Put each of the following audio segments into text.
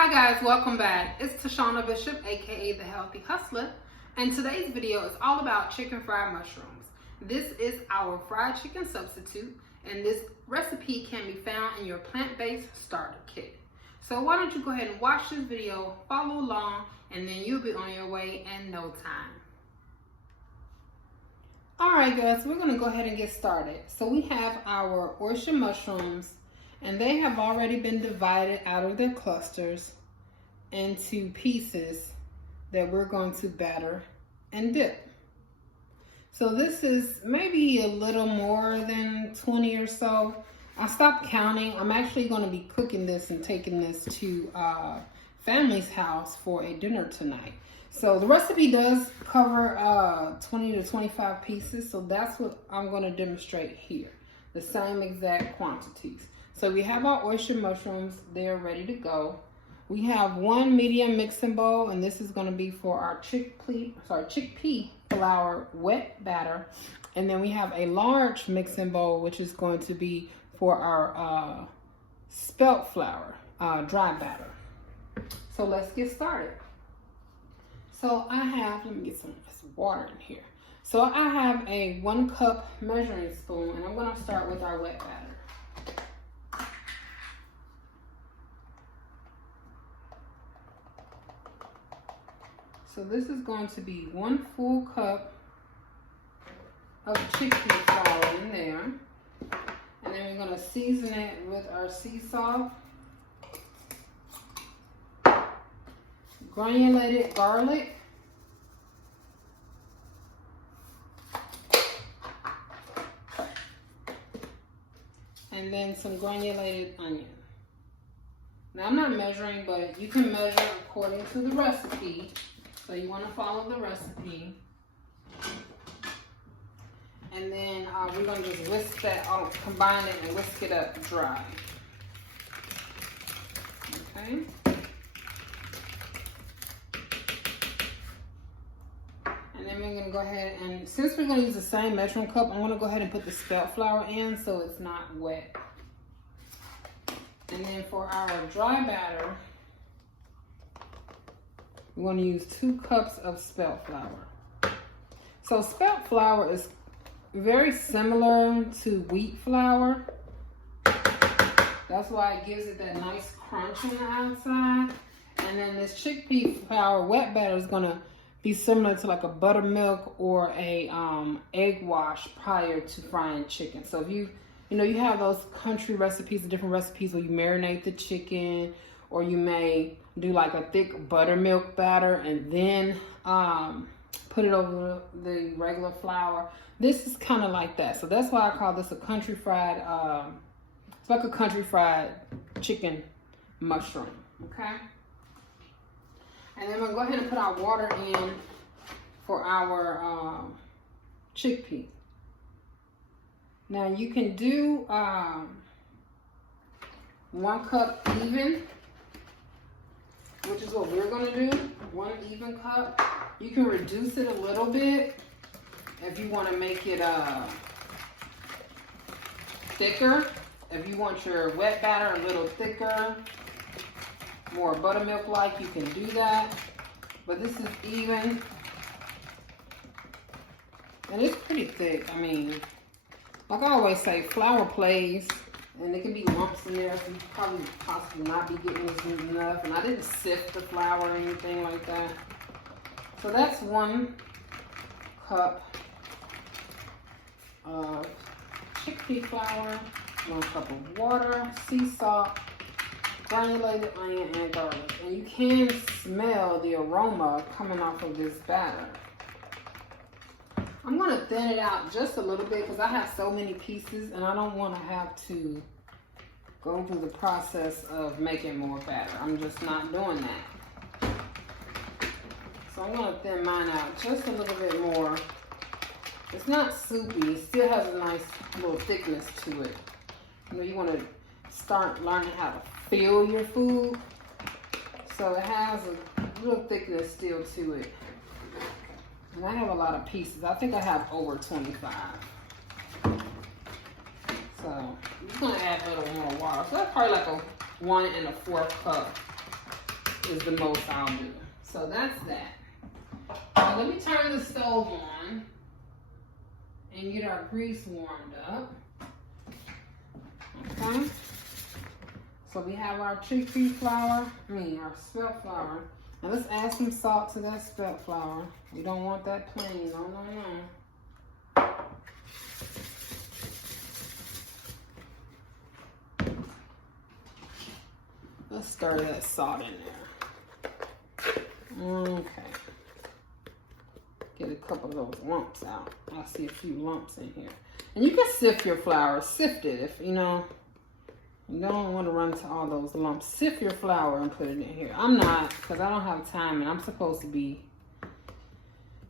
Hi guys, welcome back. It's Tashawna Bishop, aka The Healthy Hustler, and today's video is all about chicken fried mushrooms. This is our fried chicken substitute, and this recipe can be found in your plant-based starter kit. So why don't you go ahead and watch this video, follow along, and then you'll be on your way in no time. Alright guys, we're going to go ahead and get started. So we have our oyster mushrooms, and they have already been divided out of their clusters into pieces that we're going to batter and dip. So this is maybe a little more than 20 or so. I stopped counting. I'm actually going to be cooking this and taking this to family's house for a dinner tonight. So the recipe does cover 20 to 25 pieces, so that's what I'm going to demonstrate here. The same exact quantities. So we have our oyster mushrooms, they're ready to go. We have one medium mixing bowl, and this is going to be for our chickpea flour wet batter. And then we have a large mixing bowl, which is going to be for our spelt flour dry batter. So let's get started. So I have, let me get some water in here. So I have a 1 cup measuring spoon, and I'm going to start with our wet batter. So this is going to be 1 full cup of chickpea flour in there. And then we're going to season it with our sea salt, granulated garlic, and then some granulated onion. Now I'm not measuring, but you can measure according to the recipe. So you want to follow the recipe. And then we're going to just whisk that, combine it and whisk it up dry. Okay. And then we're going to go ahead and, since we're going to use the same measuring cup, I'm going to go ahead and put the spelt flour in so it's not wet. And then for our dry batter, we're going to use 2 cups of spelt flour. So spelt flour is very similar to wheat flour. That's why it gives it that nice crunch on the outside. And then this chickpea flour wet batter is going to be similar to like a buttermilk or a egg wash prior to frying chicken. So if you have those country recipes, the different recipes where you marinate the chicken, or you may do like a thick buttermilk batter and then put it over the regular flour. This is kind of like that. So that's why I call this a country fried, it's like a country fried chicken mushroom, okay? And then we'll go ahead and put our water in for our chickpea. Now you can do 1 cup even, which is what we're going to do, 1 even cup. You can reduce it a little bit if you want to make it thicker. If you want your wet batter a little thicker, more buttermilk-like, you can do that. But this is even, and it's pretty thick. I mean, like I always say, flour plays. And there can be lumps in there, so you probably possibly not be getting this enough. And I didn't sift the flour or anything like that. So that's 1 cup of chickpea flour, 1 cup of water, sea salt, granulated onion, and garlic. And you can smell the aroma coming off of this batter. I'm going to thin it out just a little bit because I have so many pieces and I don't want to have to go through the process of making more batter. I'm just not doing that. So I'm going to thin mine out just a little bit more. It's not soupy. It still has a nice little thickness to it. You want to start learning how to feel your food. So it has a little thickness still to it. And I have a lot of pieces. I think I have over 25. So I'm just going to add a little more water. So that's probably like a 1 1/4 cup is the most I'll do. So that's that. Now let me turn the stove on and get our grease warmed up. Okay. So we have our chickpea flour, our spelt flour. Now let's add some salt to that spelt flour. We don't want that plain, no, no, no. Let's stir that salt in there. Okay. Get a couple of those lumps out. I see a few lumps in here. And you can sift your flour. Sift it if, you know, you don't want to run into all those lumps. Sift your flour and put it in here. I'm not, because I don't have time and I'm supposed to be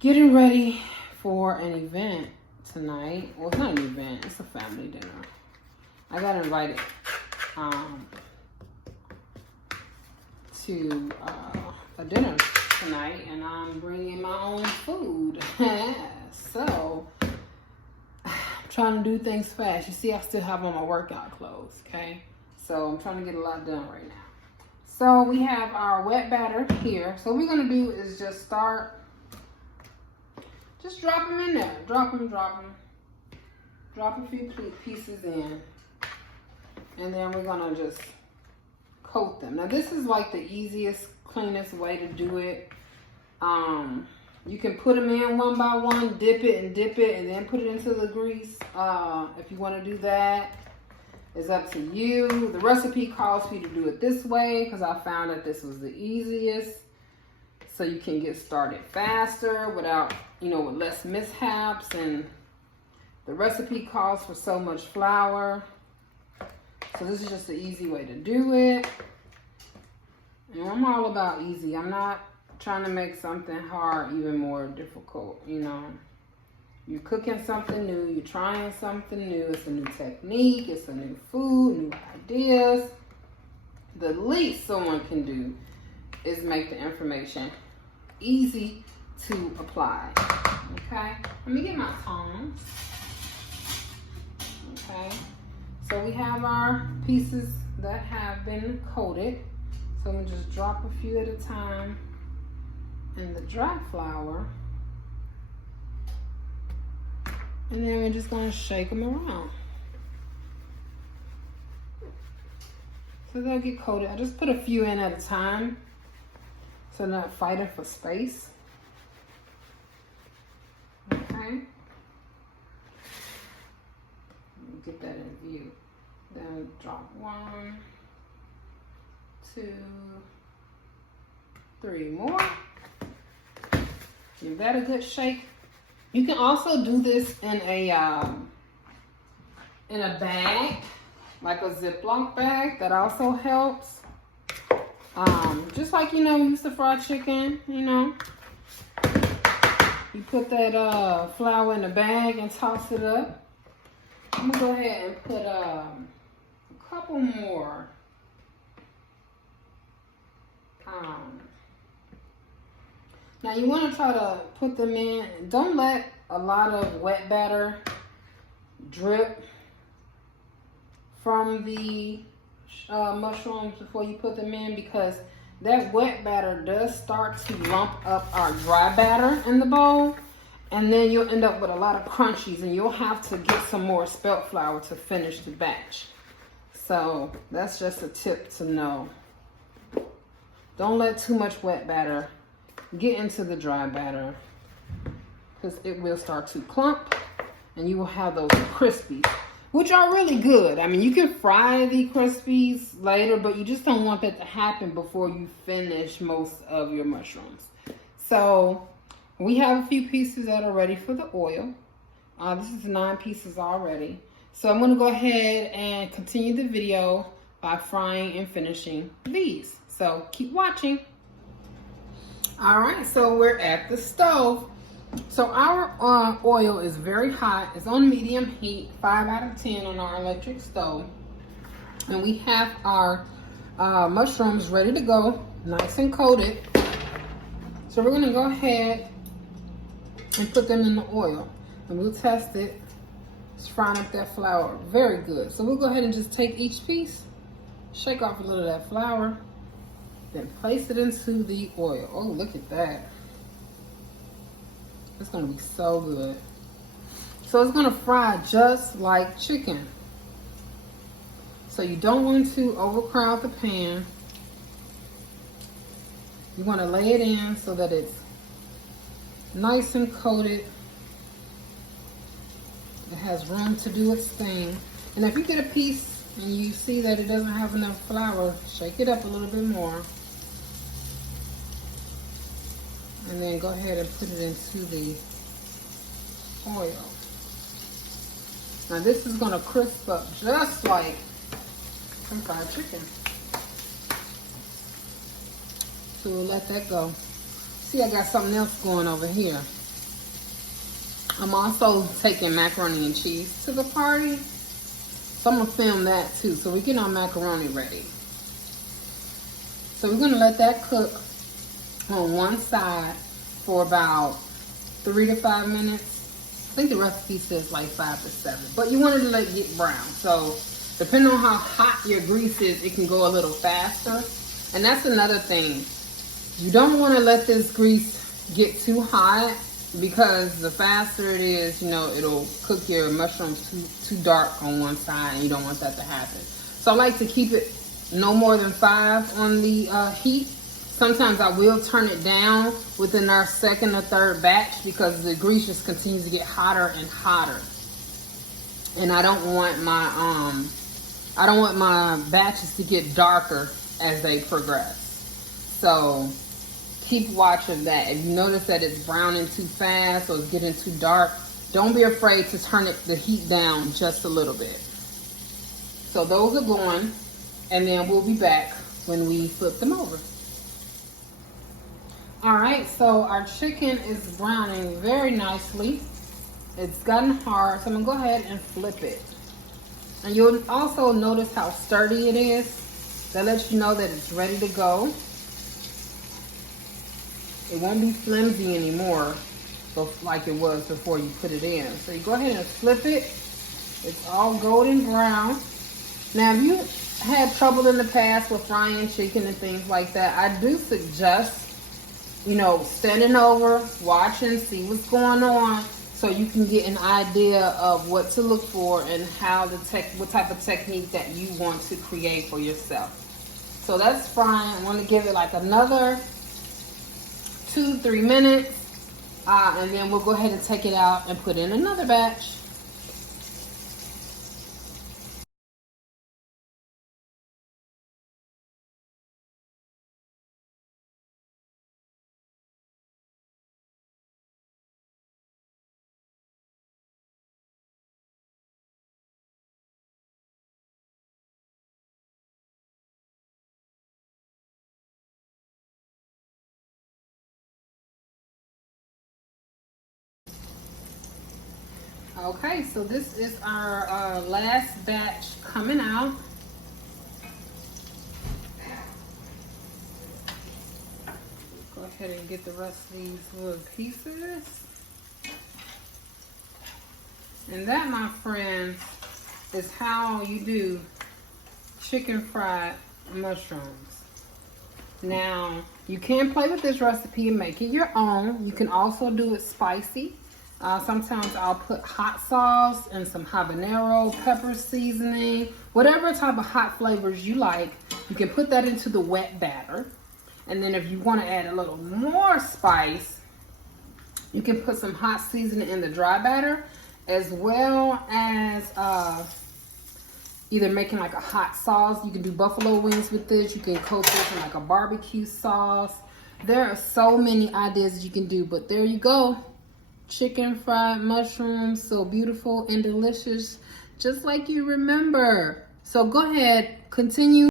getting ready for an event tonight. Well, it's not an event. It's a family dinner. I got invited to a dinner tonight, and I'm bringing my own food. So I'm trying to do things fast. You see, I still have on my workout clothes, okay? So I'm trying to get a lot done right now. So we have our wet batter here. So what we're gonna do is just drop them in there. Drop them. Drop a few pieces in. And then we're gonna just coat them. Now this is like the easiest, cleanest way to do it. You can put them in one by one, dip it, and then put it into the grease. If you want to do that, it's up to you. The recipe calls for you to do it this way because I found that this was the easiest. So you can get started faster without, with less mishaps. And the recipe calls for so much flour. So this is just the easy way to do it. And I'm all about easy. I'm not trying to make something hard even more difficult, You're cooking something new. You're trying something new. It's a new technique. It's a new food, new ideas. The least someone can do is make the information easy to apply. Okay? Let me get my tongs. Okay? So we have our pieces that have been coated. So I'm going to just drop a few at a time in the dry flour. And then we're just going to shake them around. So they'll get coated. I just put a few in at a time so they're not fighting for space. Okay. Get that in view. Then drop 1, 2, 3 more. Give that a good shake. You can also do this in a bag, like a Ziploc bag. That also helps. Just like you used to fry chicken. You put that flour in a bag and toss it up. I'm gonna go ahead and put a couple more. Now you want to try to put them in. Don't let a lot of wet batter drip from the mushrooms before you put them in, because that wet batter does start to lump up our dry batter in the bowl. And then you'll end up with a lot of crunchies, and you'll have to get some more spelt flour to finish the batch. So that's just a tip to know. Don't let too much wet batter get into the dry batter, because it will start to clump and you will have those crispies, which are really good. I mean, you can fry the crispies later, but you just don't want that to happen before you finish most of your mushrooms. So we have a few pieces that are ready for the oil. This is 9 pieces already. So I'm going to go ahead and continue the video by frying and finishing these. So keep watching. All right, so we're at the stove. So our oil is very hot. It's on medium heat, 5 out of 10 on our electric stove. And we have our mushrooms ready to go, nice and coated. So we're gonna go ahead and put them in the oil, and we'll test it. It's frying up that flour, very good. So we'll go ahead and just take each piece, shake off a little of that flour. Then place it into the oil. Oh, look at that. It's gonna be so good. So it's gonna fry just like chicken. So you don't want to overcrowd the pan. You wanna lay it in so that it's nice and coated. It has room to do its thing. And if you get a piece and you see that it doesn't have enough flour, shake it up a little bit more. And then go ahead and put it into the oil. Now this is gonna crisp up just like some fried chicken. So we'll let that go. See, I got something else going over here. I'm also taking macaroni and cheese to the party. So I'm gonna film that too. So we get our macaroni ready. So we're gonna let that cook on one side for about 3 to 5 minutes. I think the recipe says like 5 to 7, but you want it to let it get brown. So depending on how hot your grease is, it can go a little faster. And that's another thing. You don't want to let this grease get too hot, because the faster it is, you know, it'll cook your mushrooms too dark on one side, and you don't want that to happen. So I like to keep it no more than 5 on the heat. Sometimes I will turn it down within our second or third batch, because the grease just continues to get hotter and hotter. And I don't want my batches to get darker as they progress. So keep watching that. If you notice that it's browning too fast or it's getting too dark, don't be afraid to turn the heat down just a little bit. So those are going, and then we'll be back when we flip them over. All right, so our chicken is browning very nicely. It's gotten hard, so I'm gonna go ahead and flip it. And you'll also notice how sturdy it is. That lets you know that it's ready to go. It won't be flimsy anymore like it was before you put it in. So you go ahead and flip it. It's all golden brown. Now, if you had trouble in the past with frying chicken and things like that, I do suggest, you know, standing over, watching, see what's going on, so you can get an idea of what to look for and how what type of technique that you want to create for yourself. So that's frying. I want to give it like another 2-3 minutes, and then we'll go ahead and take it out and put in another batch. Okay, so this is our last batch coming out. Go ahead and get the rest of these little pieces. And that, my friends, is how you do chicken fried mushrooms. Now, you can play with this recipe and make it your own. You can also do it spicy. Sometimes I'll put hot sauce and some habanero pepper seasoning, whatever type of hot flavors you like. You can put that into the wet batter. And then if you want to add a little more spice, you can put some hot seasoning in the dry batter, as well as either making like a hot sauce. You can do buffalo wings with this. You can coat this in like a barbecue sauce. There are so many ideas that you can do, but there you go. Chicken fried mushrooms, so beautiful and delicious, just like you remember. So go ahead, continue.